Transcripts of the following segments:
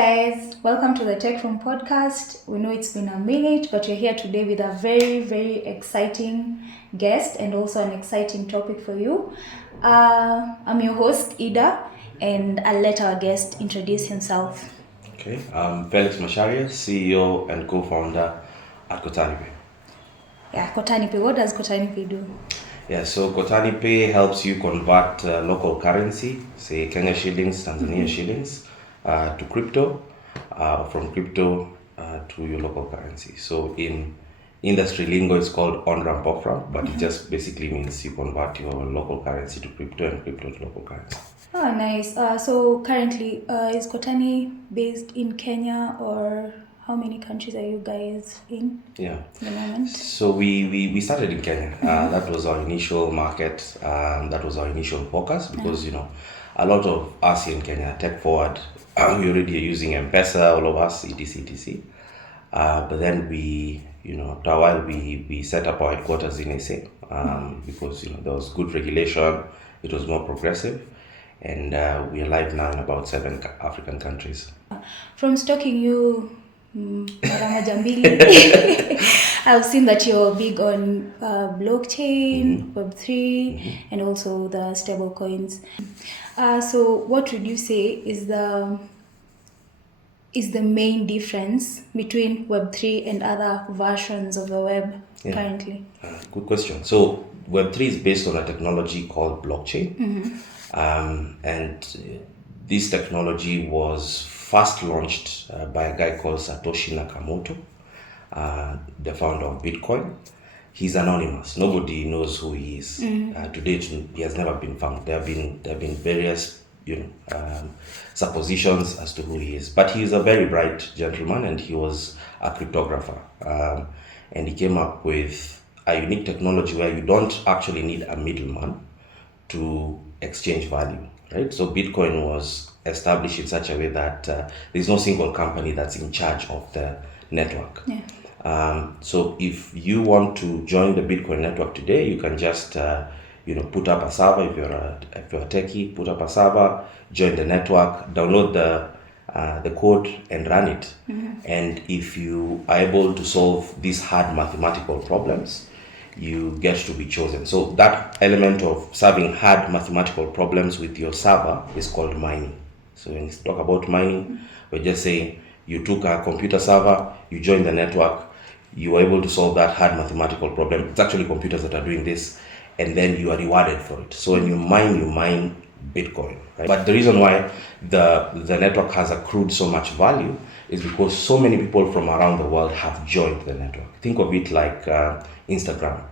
guys, welcome to the Tech Room podcast. We know it's been a minute, but we're here today with a very, very exciting guest and also an exciting topic for you. I'm your host, Ida, and I'll let our guest introduce himself. Okay, I'm Felix Macharia, CEO and co-founder at Kotani Pay. Yeah, Kotani Pay. What does Kotani Pay do? Yeah, so Kotani Pay helps you convert local currency, say Kenya shillings, Tanzania shillings, to crypto, from crypto to your local currency. So in industry lingo, it's called on-ramp, off-ramp, but it just basically means you convert your local currency to crypto and crypto to local currency. Oh, nice. So currently, is Kotani based in Kenya, or how many countries are you guys in? Yeah. At the moment? So we started in Kenya. That was our initial market. That was our initial focus because a lot of us in Kenya, tech forward, we already are using M-Pesa, all of us, etc. But then after a while we set up our headquarters in SA because there was good regulation. It was more progressive. And we are live now in about 7 African countries. From stalking you, Marama Jambili, I've seen that you're big on blockchain, Web3, and also the stable coins. So what would you say is the main difference between Web3 and other versions of the web currently? Good question. So Web3 is based on a technology called blockchain. And this technology was first launched by a guy called Satoshi Nakamoto, the founder of Bitcoin. He's anonymous. Nobody knows who he is. To date, he has never been found. There have been various suppositions as to who he is. But he is a very bright gentleman, and he was a cryptographer. And he came up with a unique technology where you don't actually need a middleman to exchange value, right? So Bitcoin was established in such a way that there's no single company that's in charge of the network. So if you want to join the Bitcoin network today, you can just put up a server. If you're a techie, put up a server, join the network, download the code and run it. And if you are able to solve these hard mathematical problems, you get to be chosen. So that element of solving hard mathematical problems with your server is called mining. So when you talk about mining, we're just saying you took a computer server, you joined the network, you were able to solve that hard mathematical problem. It's actually computers that are doing this, and then you are rewarded for it. So when you mine Bitcoin, right? But the reason why the network has accrued so much value is because so many people from around the world have joined the network. Think of it like Instagram.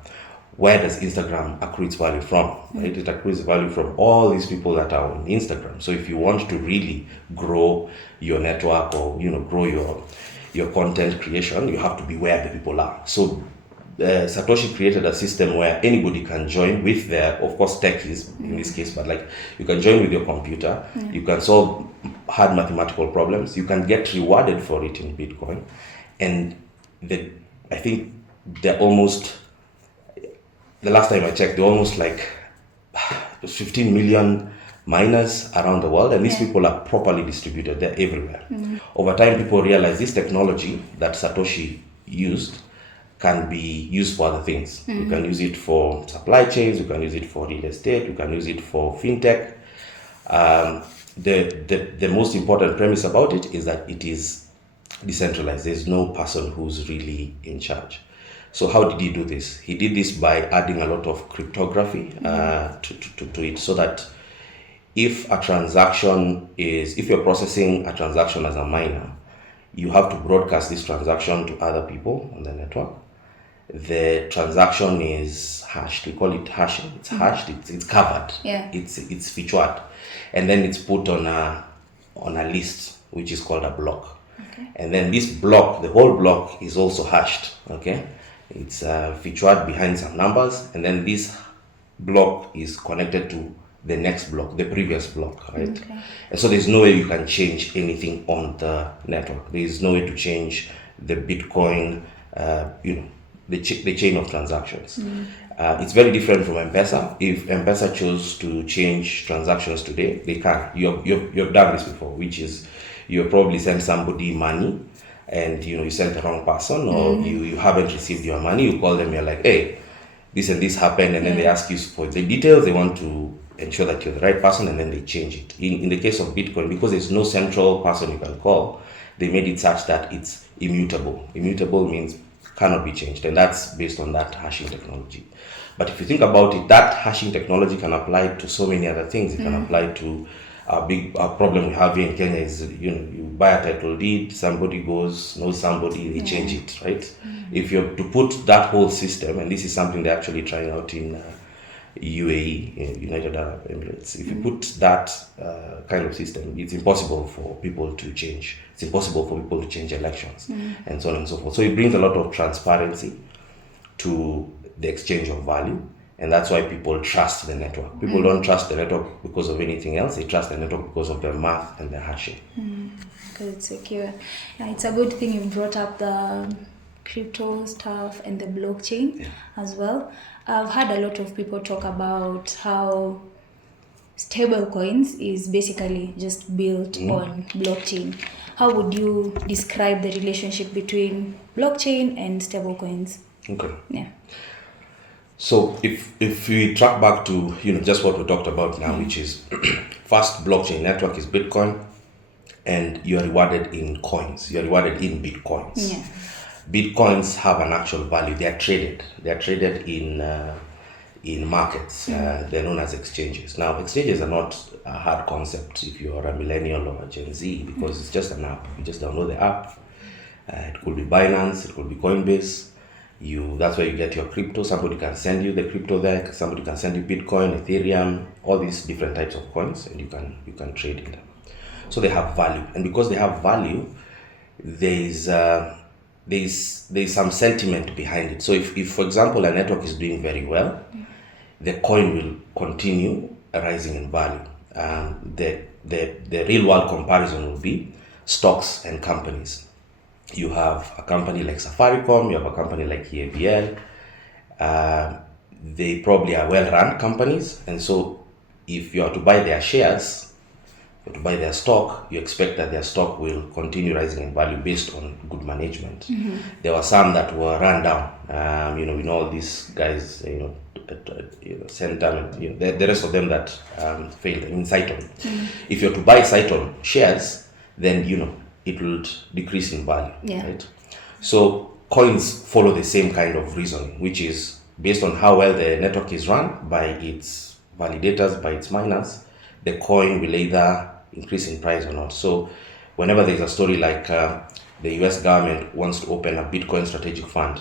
Where does Instagram accrue its value from? Right? It accrues value from all these people that are on Instagram. So if you want to really grow your network or grow your content creation, you have to be where the people are. So Satoshi created a system where anybody can join with their, of course, techies in this case, but like you can join with your computer, you can solve hard mathematical problems, you can get rewarded for it in Bitcoin. And I think the last time I checked, there are almost like 15 million miners around the world, and these people are properly distributed. They're everywhere. Over time, people realize this technology that Satoshi used can be used for other things. You can use it for supply chains, you can use it for real estate, you can use it for fintech. The most important premise about it is that it is decentralized. There's no person who's really in charge. So how did he do this? He did this by adding a lot of cryptography to it, so that if you're processing a transaction as a miner, you have to broadcast this transaction to other people on the network. The transaction is hashed. We call it hashing. It's hashed. It's covered. It's featured, and then it's put on a list, which is called a block. And then this block, the whole block, is also hashed. It's featured behind some numbers, and then this block is connected to the next block, the previous block, right? And so there's no way you can change anything on the network. There is no way to change the Bitcoin, the chain of transactions. It's very different from M-Pesa. If M-Pesa chose to change transactions today, they can. You've done this before, which is you probably sent somebody money and you sent the wrong person, or you haven't received your money. You call them, you're like, hey, this and this happened, and then they ask you for the details. They want to ensure that you're the right person, and then they change it. In the case of Bitcoin, because there's no central person you can call, they made it such that it's immutable. Immutable means cannot be changed, and that's based on that hashing technology. But if you think about it, that hashing technology can apply to so many other things. It can apply to a big problem we have here in Kenya is, you buy a title deed, somebody knows somebody, they change it, right? If you're to put that whole system, and this is something they're actually trying out in UAE, United Arab Emirates, if you put that kind of system, it's impossible for people to change. It's impossible for people to change elections and so on and so forth. So it brings a lot of transparency to the exchange of value, and that's why people trust the network. People don't trust the network because of anything else. They trust the network because of their math and their hashing. Because it's secure. Yeah, it's a good thing you brought up the crypto stuff and the blockchain as well. I've had a lot of people talk about how stable coins is basically just built on blockchain. How would you describe the relationship between blockchain and stable coins? Okay. Yeah. So if we track back to just what we talked about now, which is first blockchain network is Bitcoin, and you are rewarded in coins. You are rewarded in Bitcoins. Yeah. Bitcoins have an actual value. They are traded. They are traded in markets. They're known as exchanges. Now, exchanges are not a hard concept if you're a millennial or a Gen Z, because it's just an app. You just download the app. It could be Binance. It could be Coinbase. That's where you get your crypto. Somebody can send you the crypto there. Somebody can send you Bitcoin, Ethereum, all these different types of coins, and you can trade in them. So they have value, and because they have value, there's some sentiment behind it. So if for example a network is doing very well, the coin will continue rising in value. The real world comparison will be stocks and companies. You have a company like Safaricom, you have a company like EABL. They probably are well-run companies, and so if you are to buy their shares, or to buy their stock, you expect that their stock will continue rising in value based on good management. There were some that were run down. We know all these guys, Centum, the rest of them that failed. In Cyton. If you're to buy Cyton shares, then it will decrease in value, right? So coins follow the same kind of reasoning, which is based on how well the network is run by its validators, by its miners. The coin will either increase in price or not. So whenever there's a story like the US government wants to open a Bitcoin strategic fund,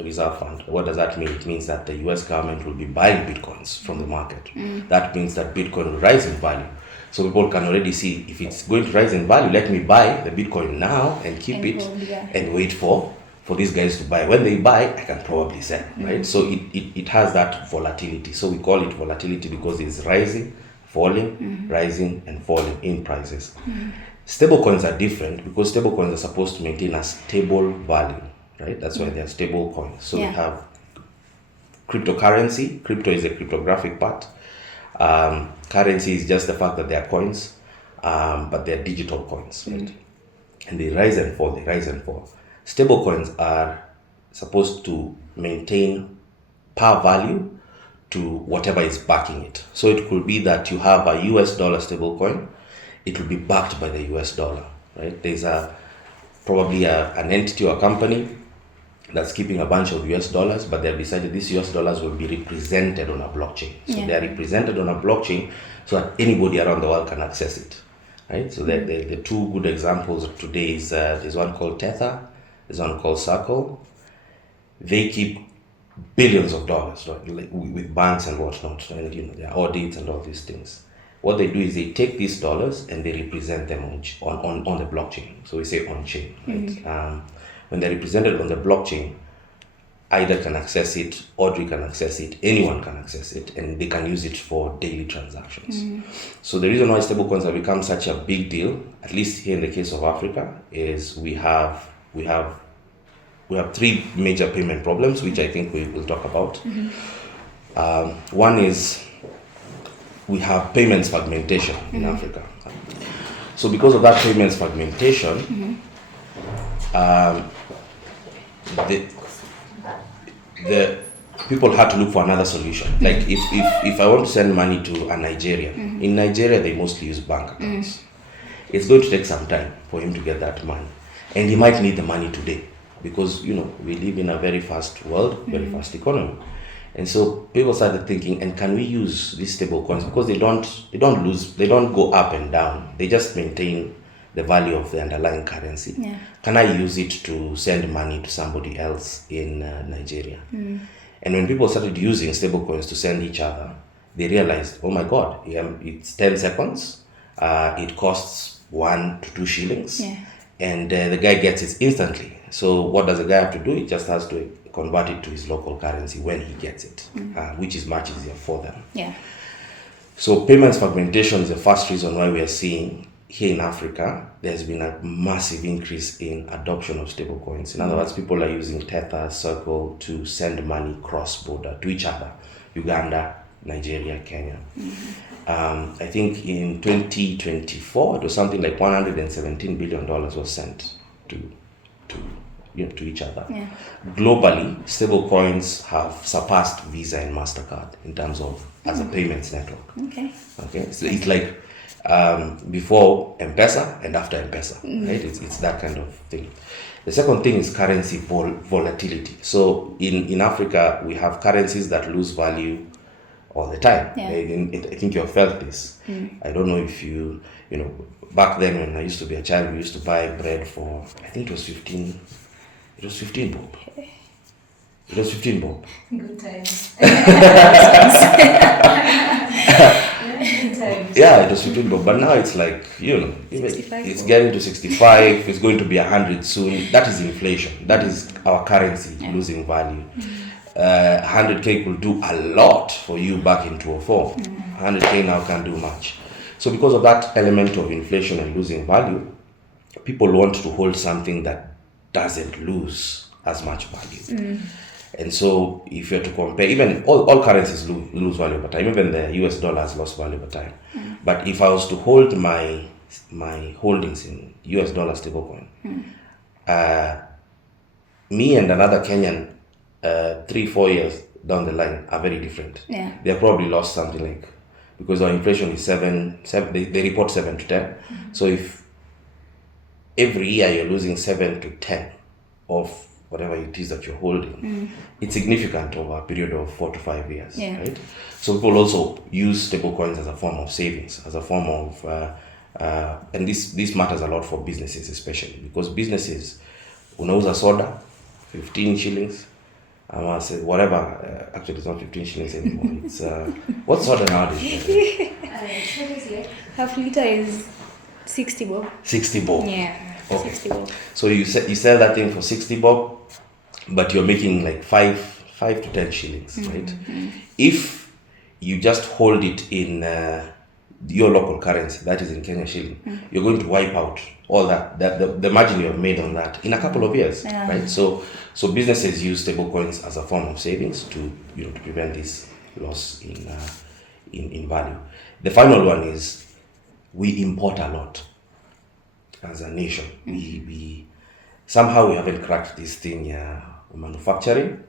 reserve fund, what does that mean? It means that the US government will be buying Bitcoins from the market. That means that Bitcoin will rise in value. So people can already see, if it's going to rise in value, let me buy the Bitcoin now and keep it and wait for these guys to buy. When they buy, I can probably sell, right? So it has that volatility. So we call it volatility because it's rising, falling, rising and falling in prices. Stable coins are different because stable coins are supposed to maintain a stable value, right? That's why they're stable coins. So we have cryptocurrency. Crypto is a cryptographic part. Currency is just the fact that they are coins, but they're digital coins, right? And they rise and fall, Stable coins are supposed to maintain par value to whatever is backing it. So it could be that you have a US dollar stable coin, it will be backed by the US dollar, right? There's probably an entity or a company that's keeping a bunch of US dollars, but they've decided these US dollars will be represented on a blockchain. So they're represented on a blockchain so that anybody around the world can access it, right? So the two good examples of today is there's one called Tether, there's one called Circle. They keep billions of dollars, right? Like with banks and whatnot, and their audits and all these things. What they do is they take these dollars and they represent them on the blockchain. So we say on-chain, right? When they're represented on the blockchain, Ida can access it, Audrey can access it, anyone can access it, and they can use it for daily transactions. So the reason why stablecoins have become such a big deal, at least here in the case of Africa, is we have three major payment problems, which I think we will talk about. One is we have payments fragmentation in Africa. So because of that payments fragmentation, the people had to look for another solution. Like if I want to send money to a Nigerian, in Nigeria they mostly use bank accounts. It's going to take some time for him to get that money, and he might need the money today because we live in a very fast world, very fast economy. And so people started thinking, and can we use these stable coins because they don't go up and down, they just maintain the value of the underlying currency. Can I use it to send money to somebody else in Nigeria? And when people started using stable coins to send each other, they realized, oh my god, it's 10 seconds, it costs 1 to 2 shillings, and the guy gets it instantly. So what does the guy have to do? He just has to convert it to his local currency when he gets it, which is much easier for them. So payments fragmentation is the first reason why we are seeing here in Africa there's been a massive increase in adoption of stable coins. In other words, people are using Tether, Circle to send money cross-border to each other, Uganda, Nigeria, Kenya. I think in 2024 it was something like $117 billion was sent to each other. Globally, stable coins have surpassed Visa and MasterCard in terms of as a payments network. Okay, so it's like before M-Pesa and after M-Pesa, right? It's that kind of thing. The second thing is currency volatility. So in Africa, we have currencies that lose value all the time. I think you have felt this. I don't know if you back then when I used to be a child, we used to buy bread for, I think it was 15 bob. It was 15 bob. Good times. Yeah, it was 15 bob, but now it's like, it's getting to 65, it's going to be 100 soon. That is inflation. That is our currency losing value. 100k could do a lot for you back in 2004. 100k now can't do much. So because of that element of inflation and losing value, people want to hold something that doesn't lose as much value. And so if you're to compare, even all currencies lose value over time. Even the US dollar has lost value over time. But if I was to hold my holdings in US dollar stablecoin, me and another Kenyan 3-4 years down the line are very different. They have probably lost something like, because our inflation is 7 they report 7 to 10. So if every year you're losing 7 to 10 of whatever it is that you're holding, it's significant over a period of 4 to 5 years, right? So people also use stable coins as a form of savings, as a form of and this matters a lot for businesses, especially because businesses, unauza soda 15 shillings, I must say whatever, actually it's not 15 shillings anymore. It's what's soda nowadays? Half liter is 60 bob. 60 bob. Okay. 60 bob. So you sell that thing for 60 bob, but you're making like 5 to 10 shillings, right? If you just hold it in your local currency, that is in Kenya shilling, you're going to wipe out all that the margin you have made on that in a couple of years, right? So businesses use stable coins as a form of savings to prevent this loss in value. The final one is we import a lot as a nation. We somehow we haven't cracked this thing manufacturing,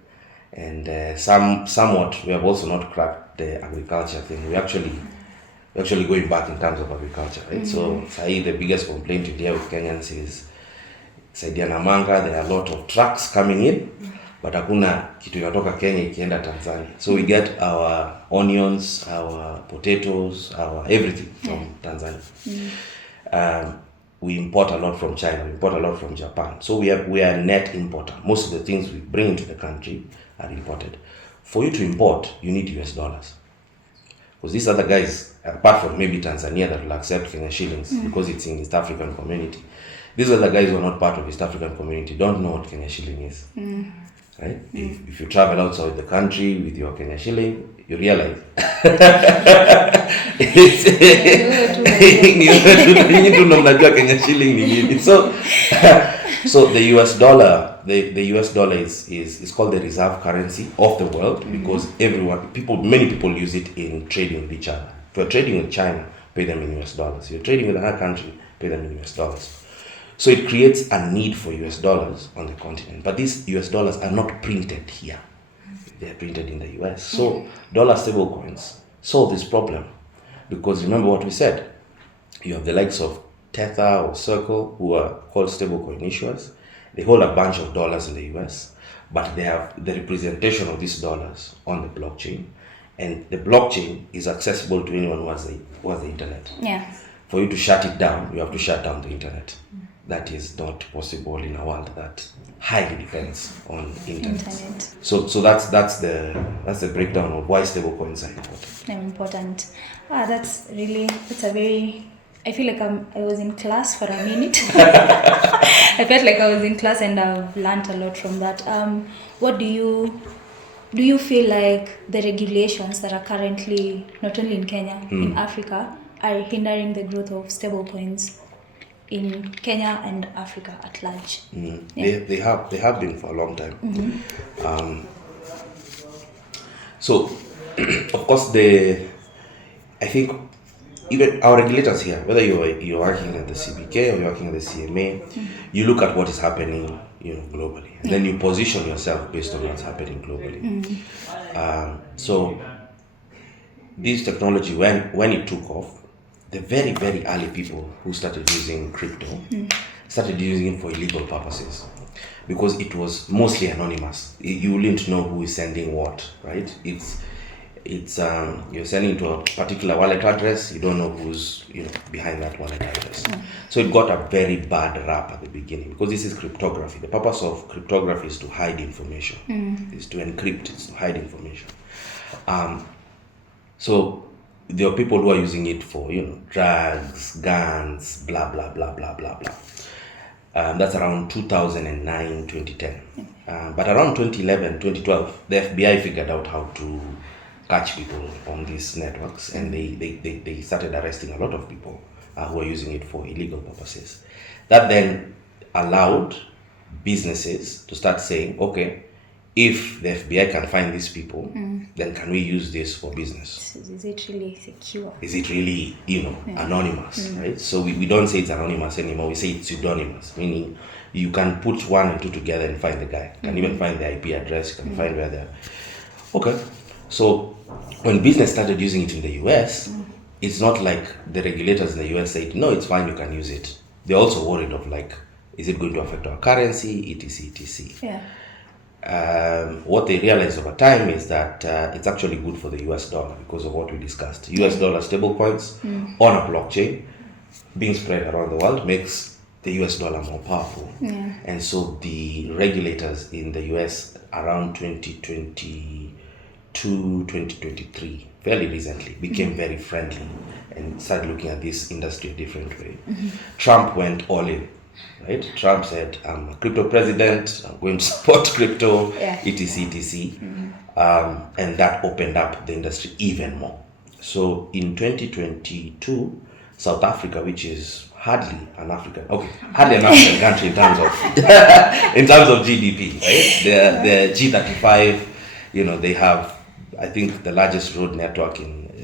and somewhat we have also not cracked the agriculture thing. We're actually going back in terms of agriculture, right? So the biggest complaint you hear with Kenyans is Saidia Namanga, there are a lot of trucks coming in, but hakuna kitu inatoka Kenya ikienda Tanzania. So we get our onions, our potatoes, our everything from Tanzania. We import a lot from China, we import a lot from Japan. So we are a net importer. Most of the things we bring into the country are imported. For you to import, you need US dollars. Because these other guys, apart from maybe Tanzania that will accept Kenya shillings because it's in East African community, these other guys who are not part of East African community don't know what Kenya shilling is. Right? If you travel outside the country with your Kenya shilling, you realize so the US dollar, the US dollar is called the reserve currency of the world because many people use it in trading with each other. If you're trading with China, pay them in US dollars. If you're trading with another country, pay them in US dollars. So it creates a need for US dollars on the continent. But these US dollars are not printed here. They are printed in the US. So dollar stablecoins solve this problem. Because remember what we said, you have the likes of Tether or Circle who are called stablecoin issuers. They hold a bunch of dollars in the US, but they have the representation of these dollars on the blockchain. And the blockchain is accessible to anyone who has the internet. Yeah. For you to shut it down, you have to shut down the internet. That is not possible in a world that highly depends on internet. So that's the breakdown of why stablecoins are important. That's a very. I feel like I was in class for a minute. I felt like I was in class and I've learned a lot from that. What do you feel like the regulations that are currently not only in Kenya, in Africa, are hindering the growth of stablecoins in Kenya and Africa at large? Yeah. They have been for a long time. So of course I think even our regulators here, whether you're working at the CBK or you're working at the CMA, you look at what is happening, globally, and then you position yourself based on what's happening globally. So this technology, when it took off, the very, very early people who started using crypto started using it for illegal purposes, because it was mostly anonymous. You wouldn't know who is sending what, right? It's you're sending to a particular wallet address. You don't know who's behind that wallet address. So it got a very bad rap at the beginning, because this is cryptography. The purpose of cryptography is to hide information. Is to encrypt. It's to hide information. So there are people who are using it for drugs, guns, blah blah blah blah blah blah. That's around 2009, 2010. But around 2011, 2012, the FBI figured out how to catch people on these networks, and they started arresting a lot of people who were using it for illegal purposes. That then allowed businesses to start saying, okay, if the FBI can find these people, then can we use this for business? Is it really secure? Is it really, anonymous, right? So we don't say it's anonymous anymore. We say it's pseudonymous, meaning you can put one and two together and find the guy. You can even find the IP address. You can find where they're. Okay. So when business started using it in the US, it's not like the regulators in the US said, no, it's fine, you can use it. They're also worried of is it going to affect our currency, etc., etc. Yeah. What they realized over time is that it's actually good for the US dollar because of what we discussed. US dollar stablecoins on a blockchain being spread around the world makes the US dollar more powerful. Yeah. And so the regulators in the US around 2023, fairly recently, became very friendly and started looking at this industry a different way. Trump went all in, right? Trump said, I'm a crypto president, I'm going to support crypto, etc., etc. And that opened up the industry even more. So in 2022, South Africa, which is hardly an African country in terms of GDP, right? The G35, they have, I think, the largest road network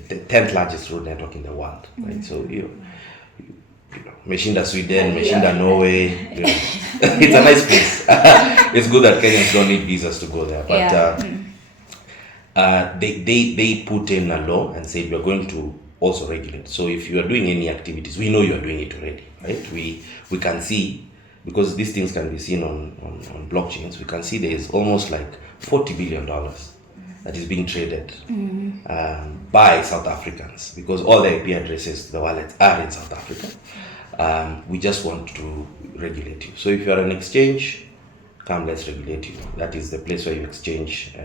the 10th largest road network in the world, right? So Meshinda Sweden, Meshinda Norway, it's a nice place. It's good that Kenyans don't need visas to go there, but they put in a law and said we're going to also regulate. So if you are doing any activities, we know you are doing it already, right? We can see, because these things can be seen on blockchains, we can see there is almost like $40 billion that is being traded by South Africans, because all the IP addresses, the wallets are in South Africa. We just want to regulate you. So if you are an exchange, come, let's regulate you. That is the place where you exchange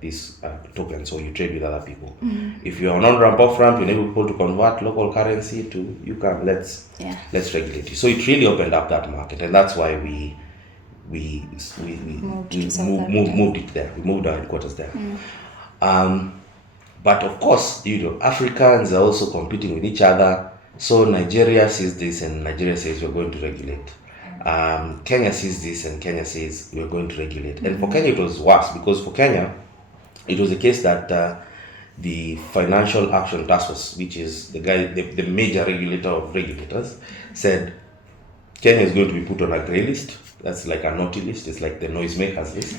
these tokens, or you trade with other people. If you're on on-ramp, off-ramp, you enable people to convert local currency to, you can, let's regulate you. So it really opened up that market, and that's why we moved it there. We moved our headquarters there. But of course, Africans are also competing with each other. So Nigeria sees this, and Nigeria says we're going to regulate. Kenya sees this, and Kenya says we're going to regulate. And for Kenya, it was worse, because for Kenya, it was a case that the Financial Action Task Force, which is the major regulator of regulators, said Kenya is going to be put on a grey list. That's like a naughty list. It's like the noisemakers list.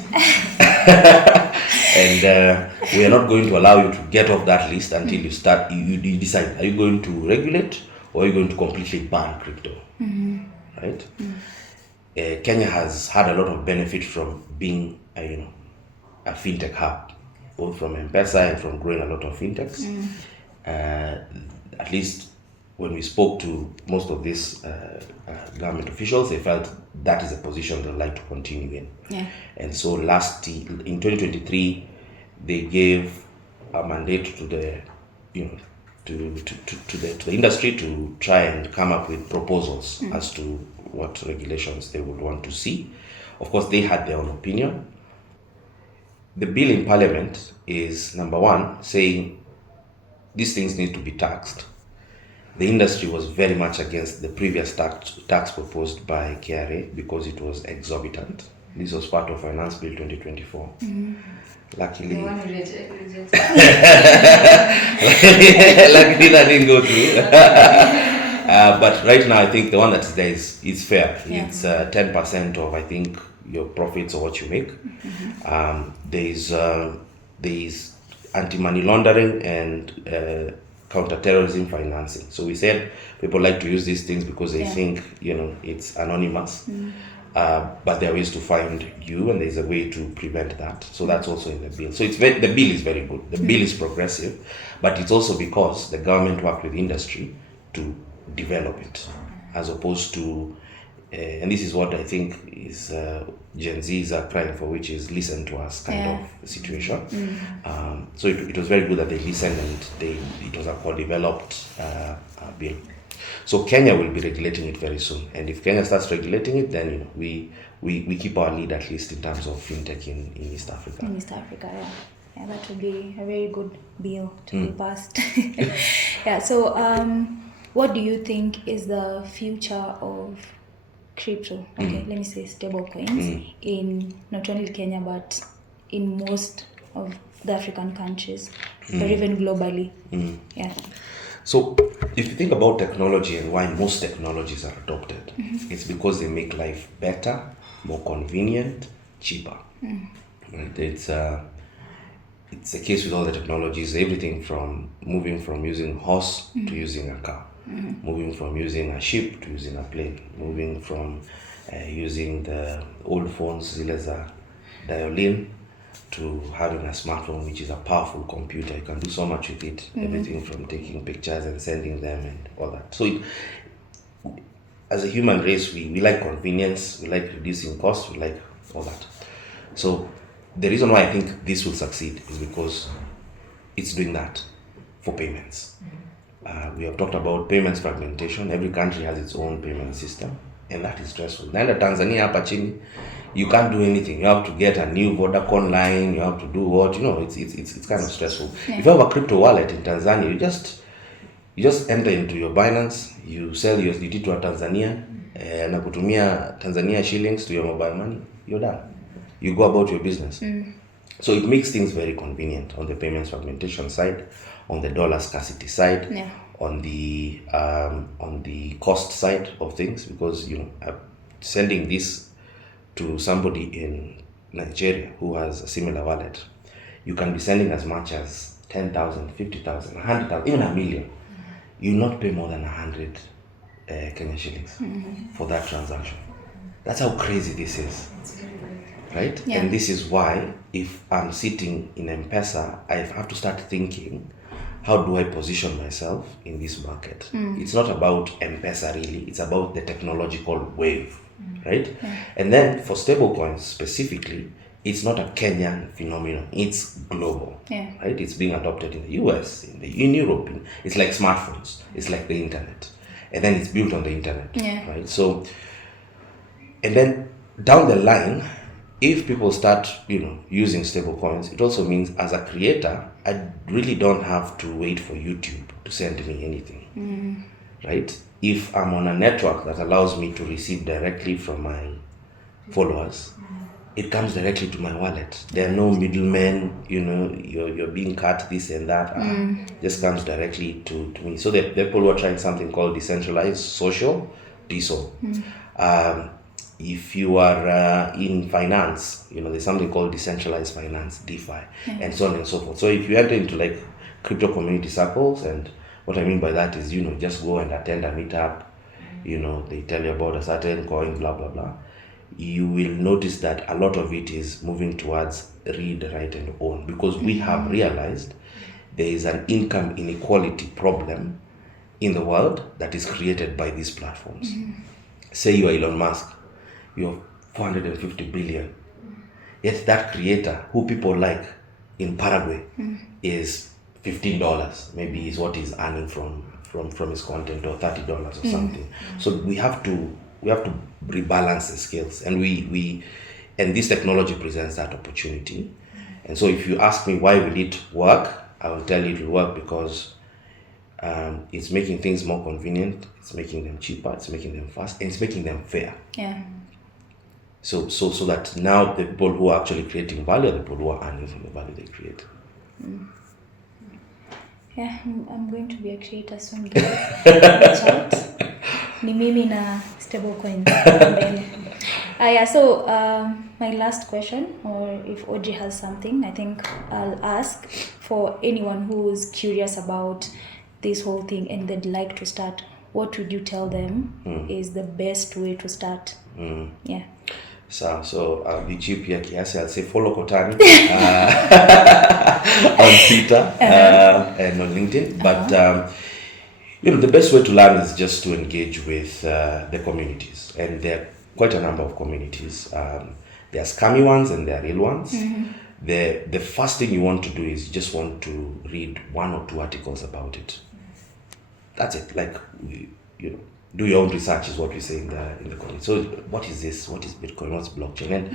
And we are not going to allow you to get off that list until you start. You decide: are you going to regulate or are you going to completely ban crypto? Right? Kenya has had a lot of benefit from being a fintech hub, both from M-Pesa and from growing a lot of fintechs. At least when we spoke to most of these government officials, they felt that is a position they'd like to continue in. Yeah. And so in 2023, they gave a mandate to the industry to try and come up with proposals as to what regulations they would want to see. Of course, they had their own opinion. The bill in Parliament is, number one, saying these things need to be taxed. The industry was very much against the previous tax proposed by KRA because it was exorbitant. This was part of Finance Bill 2024. Luckily, luckily that didn't go through. But right now, I think the one that's there is fair. Yeah. It's 10% of, I think, your profits or what you make. There's anti-money laundering and counter-terrorism financing. So we said people like to use these things because they think it's anonymous. But there are ways to find you, and there's a way to prevent that. So that's also in the bill. So the bill is very good. The bill is progressive, but it's also because the government worked with industry to develop it, as opposed to, and this is what I think is Gen Zs are crying for, which is listen to us kind of situation. So it was very good that they listened, and it was a co-developed bill. So Kenya will be regulating it very soon, and if Kenya starts regulating it, then we keep our lead, at least in terms of fintech in East Africa. In East Africa, yeah, that would be a very good bill to be passed. Yeah. So, what do you think is the future of crypto? Okay, let me say stable coins in not only Kenya but in most of the African countries, or even globally. Yeah. So if you think about technology and why most technologies are adopted, it's because they make life better, more convenient, cheaper. Right? It's a case with all the technologies, everything from moving from using horse to using a car, moving from using a ship to using a plane, moving from using the old phones, zile za dial-in, to having a smartphone, which is a powerful computer. You can do so much with it, everything from taking pictures and sending them and all that. So as a human race, we like convenience, we like reducing costs, we like all that. So the reason why I think this will succeed is because it's doing that for payments. We have talked about payments fragmentation. Every country has its own payment system, and that is stressful. Naenda Tanzania hapa chini, you can't do anything. You have to get a new Vodacom line. You have to do what, it's kind of stressful. Yeah. If you have a crypto wallet in Tanzania, you just enter into your Binance, you sell USDT to a Tanzania, na kutumia Tanzania shillings to your mobile money, you're done. You go about your business. So it makes things very convenient on the payments fragmentation side, on the dollar scarcity side, on the cost side of things, because sending this to somebody in Nigeria who has a similar wallet, you can be sending as much as 10,000, 50,000, 100,000, even a million. You will not pay more than 100 Kenyan shillings for that transaction. That's how crazy this is, right? Yeah. And this is why, if I'm sitting in M-Pesa, I have to start thinking, how do I position myself in this market? It's not about M-Pesa really, it's about the technological wave. Right? Yeah. And then for stablecoins specifically, it's not a Kenyan phenomenon, it's global. Yeah. Right? It's being adopted in the US, in Europe. It's like smartphones, it's like the internet. And then it's built on the internet. Yeah. Right? So, and then down the line, if people start using stablecoins, it also means as a creator, I really don't have to wait for YouTube to send me anything. Right? If I'm on a network that allows me to receive directly from my followers, it comes directly to my wallet. There are no middlemen, you're being cut this and that. Just comes directly to me. So the people who are trying something called decentralized social, DSO. If you are in finance, there's something called decentralized finance, DeFi, and so on and so forth. So if you enter into like crypto community circles, and what I mean by that is, just go and attend a meetup, they tell you about a certain coin, blah, blah, blah. You will notice that a lot of it is moving towards read, write, and own, because we have realized there is an income inequality problem in the world that is created by these platforms. Say you are Elon Musk, you have 450 billion. Yet that creator, who people like in Paraguay, is $15, maybe is what he's earning from his content, or $30 or something. So we have to rebalance the scales, and and this technology presents that opportunity. And so if you ask me why will it work, I will tell you it will work because it's making things more convenient, it's making them cheaper, it's making them fast, and it's making them fair. Yeah. So that now the people who are actually creating value are the people who are earning from the value they create. Yeah, I'm going to be a creator soon. Watch out. Ni mimi na stable coins. So my last question, or if Oji has something, I think I'll ask for anyone who's curious about this whole thing and they'd like to start. What would you tell them is the best way to start? Yeah. So I'll be cheap here, kiasi. I'll say follow Kotani on Twitter and on LinkedIn. But the best way to learn is just to engage with the communities, and there are quite a number of communities. There are scammy ones and there are real ones. The first thing you want to do is you just want to read 1 or 2 articles about it. That's it. Like, do your own research is what we say in the community. So what is this? What is Bitcoin? What's blockchain? And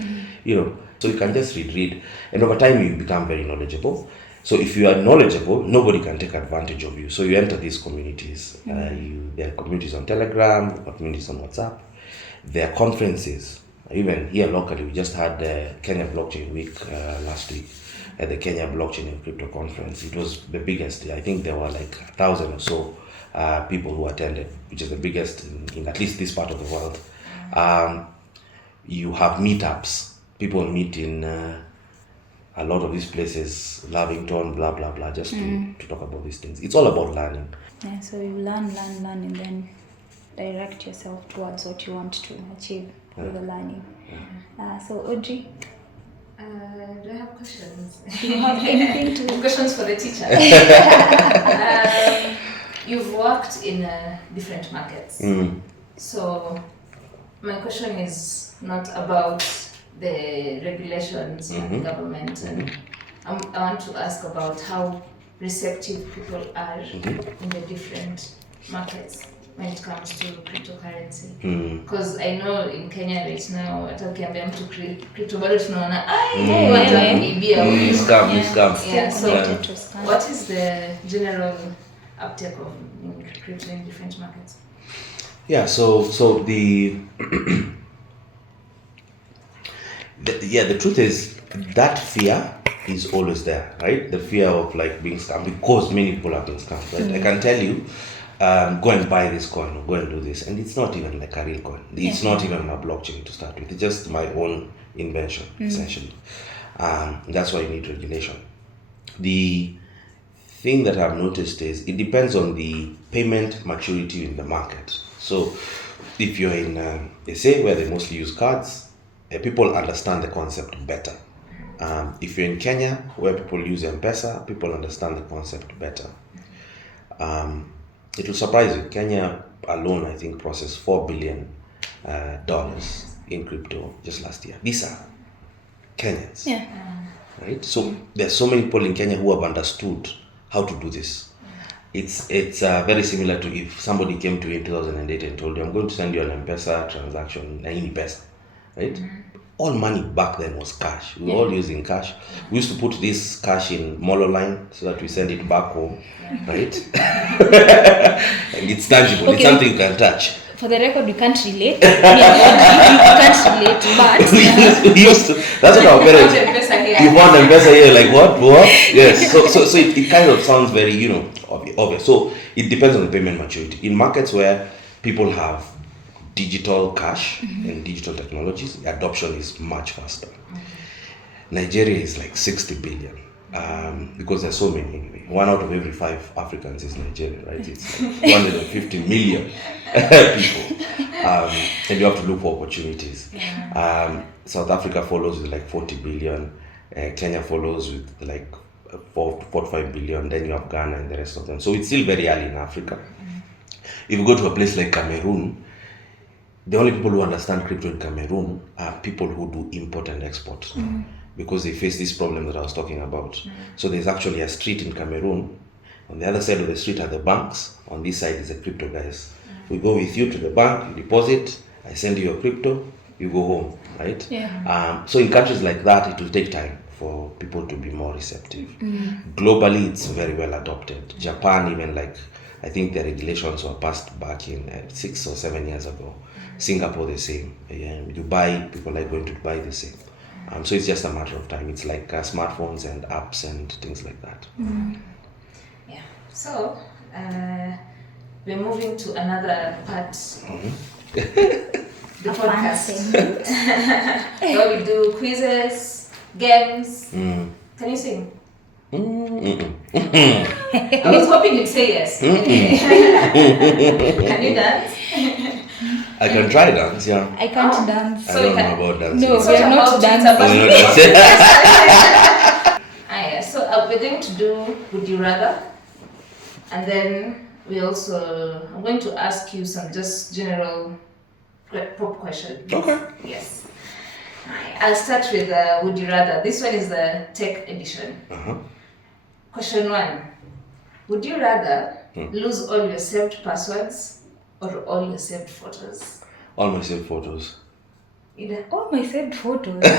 so you can just read, and over time you become very knowledgeable. So if you are knowledgeable, nobody can take advantage of you. So you enter these communities. There are communities on Telegram, communities on WhatsApp. There are conferences. Even here locally, we just had the Kenya Blockchain Week last week at the Kenya Blockchain and Crypto Conference. It was the biggest. I think there were like 1,000 or so people who attended, which is the biggest in at least this part of the world. You have meetups. People meet in a lot of these places, Lavington, blah, blah, blah, just to talk about these things. It's all about learning. Yeah, so you learn, and then direct yourself towards what you want to achieve with the learning. So, Audrey? Do I have questions? Do you have anything to... Questions for the teacher. You've worked in different markets. So my question is not about the regulations and the government. And I want to ask about how receptive people are in the different markets when it comes to cryptocurrency. Because I know in Kenya right now, hata ukiambia mtu crypto bado tunaona wataibia. Scam. So what is the general uptake of crypto in different markets? Yeah, so the the truth is that fear is always there, right? The fear of like being scammed, because many people have been scammed, right? I can tell you, go and buy this coin or go and do this, and it's not even like a real coin. It's not even my blockchain to start with. It's just my own invention, essentially. That's why you need regulation. The thing that I've noticed is it depends on the payment maturity in the market. So if you're in SA, where they mostly use cards, people understand the concept better. If you're in Kenya, where people use M-Pesa, people understand the concept better. It will surprise you. Kenya alone, I think, processed $4 billion in crypto just last year. These are Kenyans. Yeah. Right? So there's so many people in Kenya who have understood how to do this. It's very similar to if somebody came to you in 2008 and told you, I'm going to send you an M-Pesa transaction, an Pesa, right? All money back then was cash. We were all using cash. We used to put this cash in Molo line so that we send it back home, right? And it's tangible. It's something you can touch. For the record, we can't relate. Me and you can't relate, but we used to. That's what our parents. You found M-Pesa here, like what? Yes. So it kind of sounds very, obvious. So it depends on the payment maturity. In markets where people have digital cash and digital technologies, the adoption is much faster. Nigeria is like 60 billion. Because there's so many anyway. 1 out of every 5 Africans is Nigerian, right? It's like 250 million people. And you have to look for opportunities. South Africa follows with like 40 billion. Kenya follows with like 4 to 5 billion. Then you have Ghana and the rest of them. So it's still very early in Africa. If you go to a place like Cameroon, the only people who understand crypto in Cameroon are people who do import and export. Because they face this problem that I was talking about. So there's actually a street in Cameroon. On the other side of the street are the banks. On this side is the crypto guys. We go with you to the bank, you deposit, I send you your crypto, you go home, right? Yeah. So in countries like that, it will take time for people to be more receptive. Globally, it's very well adopted. Japan, even I think the regulations were passed back in 6 or 7 years ago. Singapore, the same. Dubai, people like going to Dubai, the same. So it's just a matter of time. It's like smartphones and apps and things like that. Yeah. So we're moving to another part. The podcast. Where we do quizzes, games. Can you sing? I was hoping you'd say yes. Can you dance? I can try dance, yeah. I can't dance. I don't know about dancing. No, we are not dancing. So we're going to do Would You Rather? And then I'm going to ask you some just general pop questions. Okay. Yes. I'll start with Would You Rather. This one is the tech edition. Question 1. Would you rather lose all your saved passwords or all your saved photos? All my saved photos. All my saved photos. My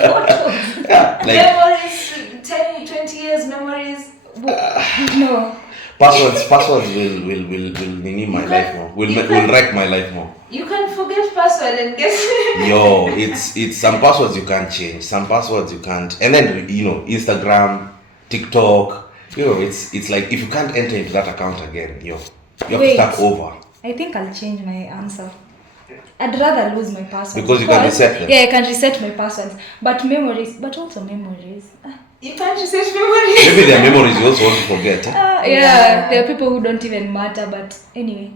photos. Yeah, memories, 10, 20 years memories. No. Passwords will renew my life more. Will wreck my life more. You can forget password and guess. Yo, it's some passwords you can't change, some passwords you can't, and then Instagram, TikTok, it's like if you can't enter into that account again, you have to start over. I think I'll change my answer. I'd rather lose my passwords. Because you can reset them. Yeah, I can reset my passwords. But also memories. You can't reset memories. Maybe there are memories you also want to forget. Yeah, there are people who don't even matter. But anyway,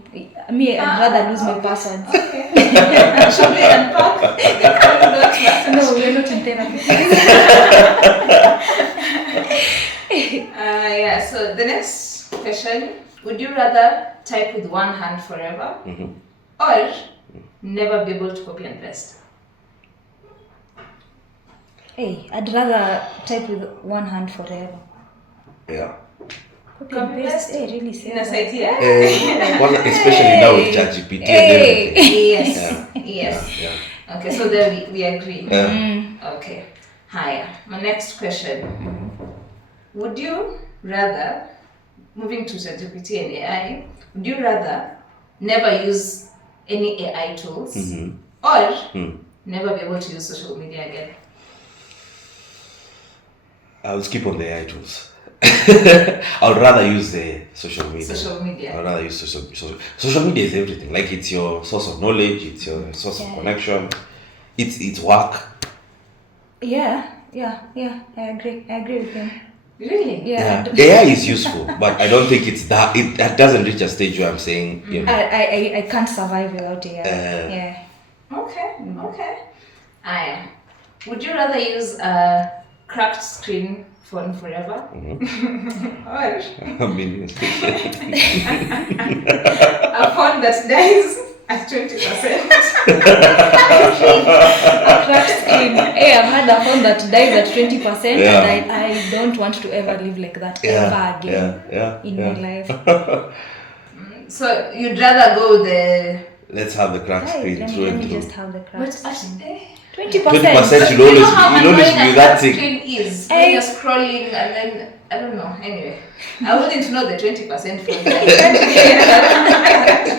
I'd rather lose my passwords. Okay. Should we unpack? No, we're not in therapy. So the next question, would you rather type with one hand forever or never be able to copy and paste? Hey, I'd rather type with one hand forever. Yeah. Copy and paste, really serious. Especially now with ChatGPT. Yes. Yeah. Okay, so there we agree. Okay. Hi. My next question. Would you rather, moving to ChatGPT and AI, would you rather never use any AI tools or never be able to use social media again? I'll skip on the AI tools. I'd rather use the social media. I'd rather use social media is everything. Like it's your source of knowledge, it's your source of connection, it's work. Yeah, I agree with him. Really? Yeah. AI is useful, but I don't think it's that. It doesn't reach a stage where I'm saying, I can't survive without AI. Okay. Would you rather use a cracked screen phone forever? Or a phone that dies at 20%? A cracked screen. Hey, I've had a phone that dies at 20%, and I don't want to ever live like that ever again in my life. So you'd rather go the... Let's have the cracked screen through and through. Just have the cracked screen. 20%. You'll always how be annoying that a thing. screen is when you're scrolling and then I don't know. Anyway, I wouldn't know the 20% from that.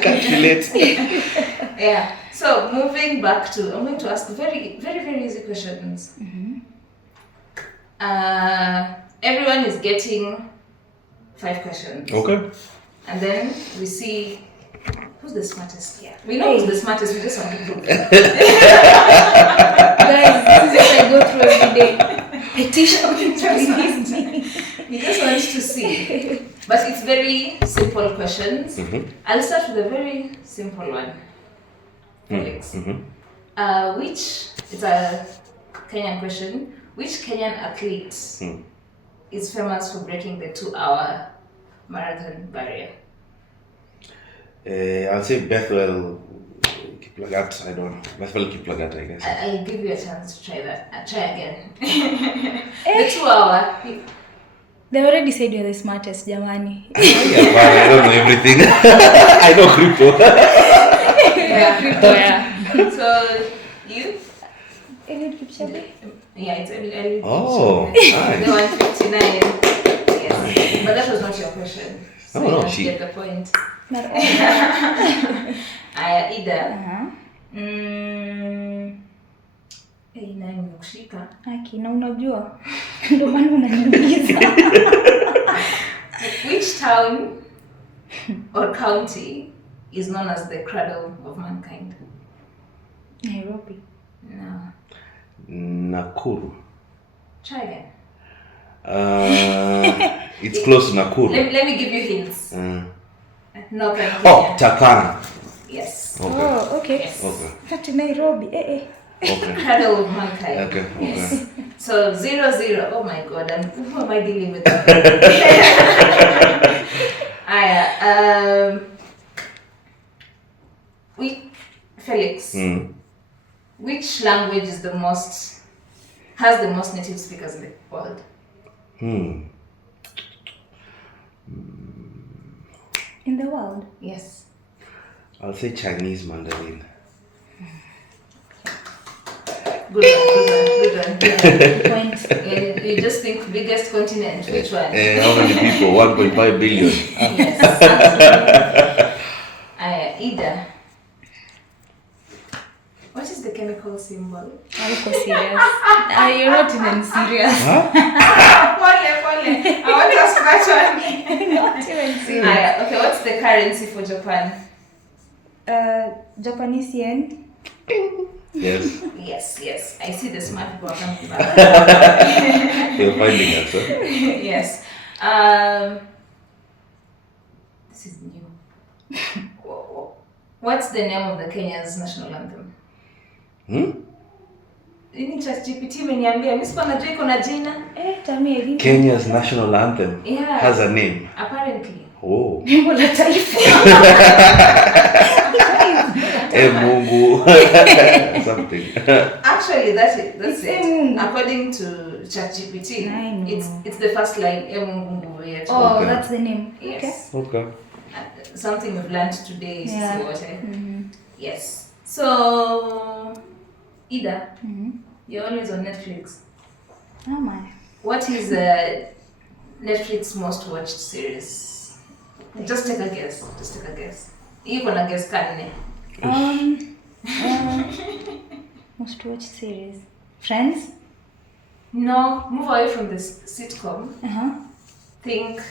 Calculate. Yeah. So moving back to, I'm going to ask very, very, very easy questions. Everyone is getting 5 questions. Okay. And then we see who's the smartest here. We know who's the smartest, we just want to prove it. Guys, this is what I go through every day. Petition. We just want to see. But it's very simple questions. I'll start with a very simple one. Felix. It's a Kenyan question. Which Kenyan athlete is famous for breaking the 2-hour marathon barrier? I'll say Bethwell Kiplagat. I don't know. Bethwell Kiplagat, I guess. I'll give you a chance to try that. Try again. The 2-hour. They already said you're the smartest, jamani. Yeah, but I don't know everything. I know crypto. Yeah. So, you? Eliud Kipchoge? Yeah, it's Eliud Oh, Kipchoge. nice. The 159. Yes. But that was not your question. So Oh, you no, don't she. get the point. Not Ida. Nani nimekushika? Haki, na unajua. Ndio maana unaniuliza. Which town or county is known as the cradle of mankind? Nairobi. No. Nakuru. Try again. It's close to Nakuru. Let me give you hints. Northern Kenya. Oh, Takana. Yes. Okay. Oh, okay. Yes. Okay. Hati Nairobi. Okay. Cradle of mankind. Okay. Yes. So 0-0. Oh my God. Who am I dealing with? Felix. Which language has the most native speakers in the world? In the world? Yes. I'll say Chinese Mandarin. Good one. Yeah. Point. Yeah, you just think biggest continent. Which one? How many people? 1.5 billion. Yes. Ida. What is the chemical symbol? I'm so serious. You're not even serious. Pole. I want to ask that one. Not even serious. Okay, what's the currency for Japan? Japanese yen. Yes. Yes. I see the smart people are coming back. You're finding us, huh? Yes. This is new. What's the name of the Kenya's national anthem? Ini ChatGPT imeniambia mimi sipo najua iko na jina. Tami elimu. Kenya's national anthem has a name. Apparently. Oh. Wimbo la taifa. Mungu. Something. Actually, that's it. Mungu. According to ChatGPT, it's the first line. Mungu yetu. Oh, Okay. that's the name. Yes. Okay. Something we've learned today is water. Yes. So, Ida, you're always on Netflix. Oh my. What is Netflix most watched series? Just take a guess. You gonna guess kanne. Most watched series. Friends? No, move away from this sitcom. Think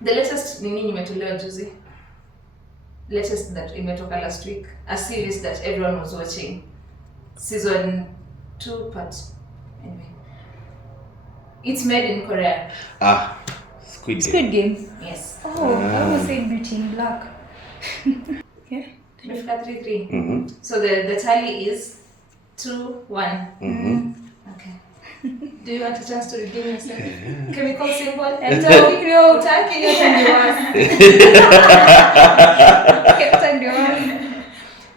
the latest nini imetolewa juzi. Latest that imetoka last week. A series that everyone was watching. Season 2 part. Anyway. It's made in Korea. Squid Game. Squid Game. Yes. Oh, I almost said Beauty in Black. Yeah. 3-3. So the tally is 2-1. Okay. Do you want a chance to redeem yourself? Chemical symbol? And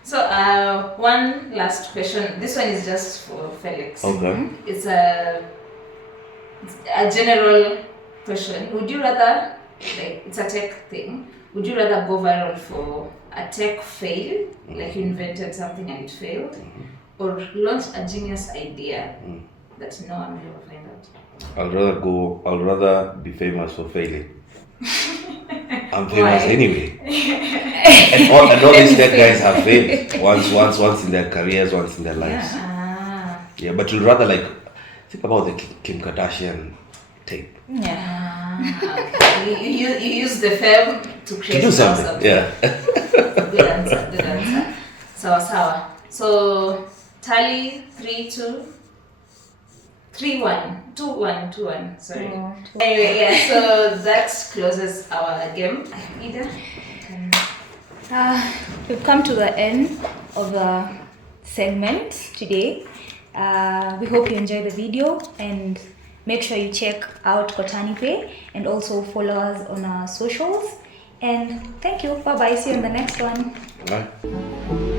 So one last question. This one is just for Felix. Okay. It's a general question. Would you rather, like, it's a tech thing, would you rather go viral for a tech fail, like you invented something and it failed, or launch a genius idea that no one will ever find out? I'll rather be famous for failing. I'm famous anyway. and all these tech guys have failed once in their careers, once in their lives. Yeah, but you'd rather like think about the Kim Kardashian tape. Okay. You use the fame to create do something. Yeah. Good answer. Sawa. So tally 3-2. 3-1. 2-1. Sorry. Anyway, yeah. So that closes our game. Ida. We've come to the end of the segment today. We hope you enjoyed the video, and make sure you check out Kotani Pay and also follow us on our socials. And thank you. Bye bye. See you in the next one. Bye.